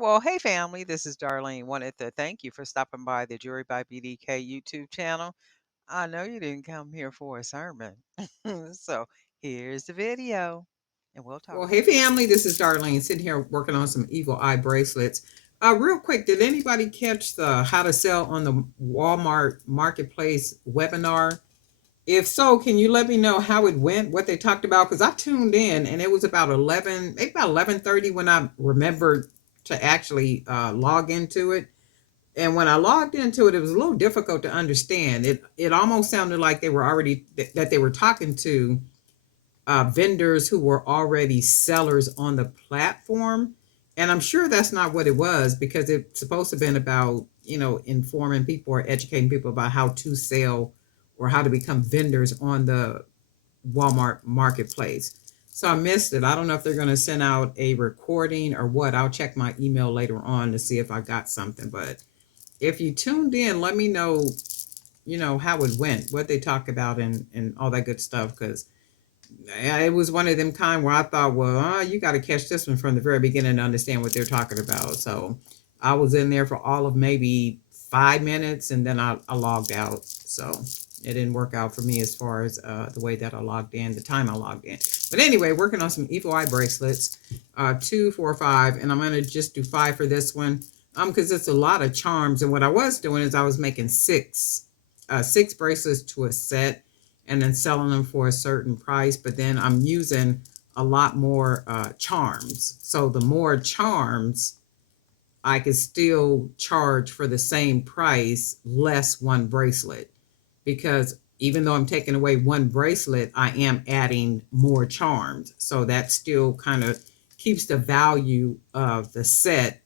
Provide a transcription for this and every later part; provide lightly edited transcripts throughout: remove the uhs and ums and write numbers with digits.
Well, hey family, this is Darlene. Wanted to thank you for stopping by the Jury by BDK YouTube channel. I know you didn't come here for a sermon. So here's the video, and we'll talk Well, hey later. family, this is Darlene sitting here working on some evil eye bracelets. Real quick, did anybody catch the how to sell on the Walmart marketplace webinar? If so, can you let me know how it went, what they talked about? Because I tuned in and it was about 11, maybe about 11:30 when I remembered to actually log into it. And when I logged into it, it was a little difficult to understand. It almost sounded like they were already that they were talking to vendors who were already sellers on the platform. And I'm sure that's not what it was because it's supposed to have been about, informing people or educating people about how to sell or how to become vendors on the Walmart marketplace. So I missed it. I don't know if they're going to send out a recording or what. I'll check my email later on to see if I got something. But if you tuned in, let me know, how it went, what they talk about and all that good stuff. Because it was one of them kind where I thought, well, you got to catch this one from the very beginning to understand what they're talking about. So I was in there for all of maybe 5 minutes and then I logged out. So it didn't work out for me as far as the way that I logged in, the time I logged in. But anyway, working on some evil eye bracelets, 2, 4, 5, and I'm going to just do 5 for this one because it's a lot of charms. And what I was doing is I was making six bracelets to a set and then selling them for a certain price. But then I'm using a lot more charms. So the more charms, I could still charge for the same price, less one bracelet. Because even though I'm taking away one bracelet, I am adding more charms. So that still kind of keeps the value of the set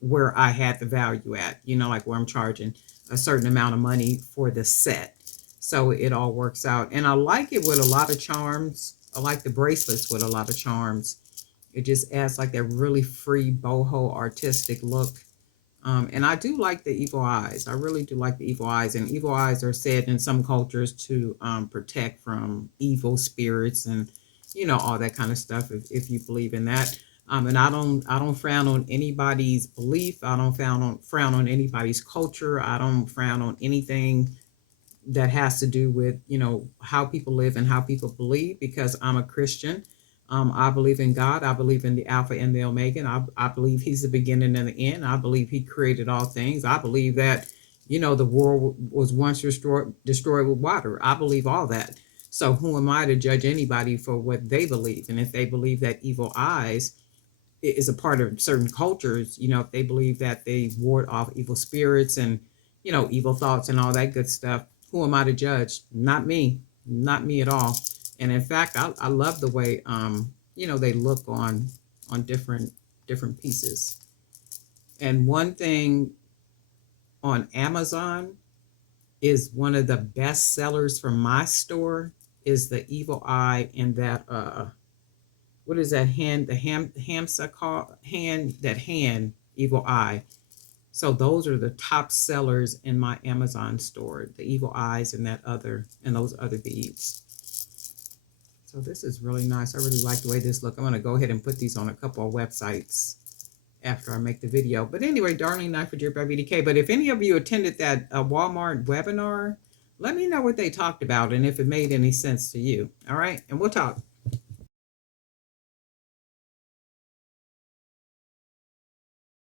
where I had the value at, like where I'm charging a certain amount of money for the set. So it all works out. And I like it with a lot of charms. I like the bracelets with a lot of charms. It just adds like that really free boho artistic look. And I do like the evil eyes. I really do like the evil eyes. And evil eyes are said in some cultures to protect from evil spirits and all that kind of stuff. If you believe in that, and I don't frown on anybody's belief. I don't frown on anybody's culture. I don't frown on anything that has to do with how people live and how people believe because I'm a Christian. I believe in God. I believe in the Alpha and the Omega. And I believe He's the beginning and the end. I believe He created all things. I believe that the world was once destroyed with water. I believe all that. So who am I to judge anybody for what they believe? And if they believe that evil eyes is a part of certain cultures, if they believe that they ward off evil spirits and, evil thoughts and all that good stuff, who am I to judge? Not me, not me at all. And in fact, I love the way, they look on different pieces. And one thing on Amazon is one of the best sellers from my store is the evil eye and that what is that hand, the hamsa called hand, that hand evil eye. So those are the top sellers in my Amazon store, the evil eyes and that other and those other beads. So this is really nice. I really like the way this look. I'm going to go ahead and put these on a couple of websites after I make the video. But anyway, Darling Knife for Drip by BDK. But if any of you attended that Walmart webinar, let me know what they talked about and if it made any sense to you. All right, and we'll talk.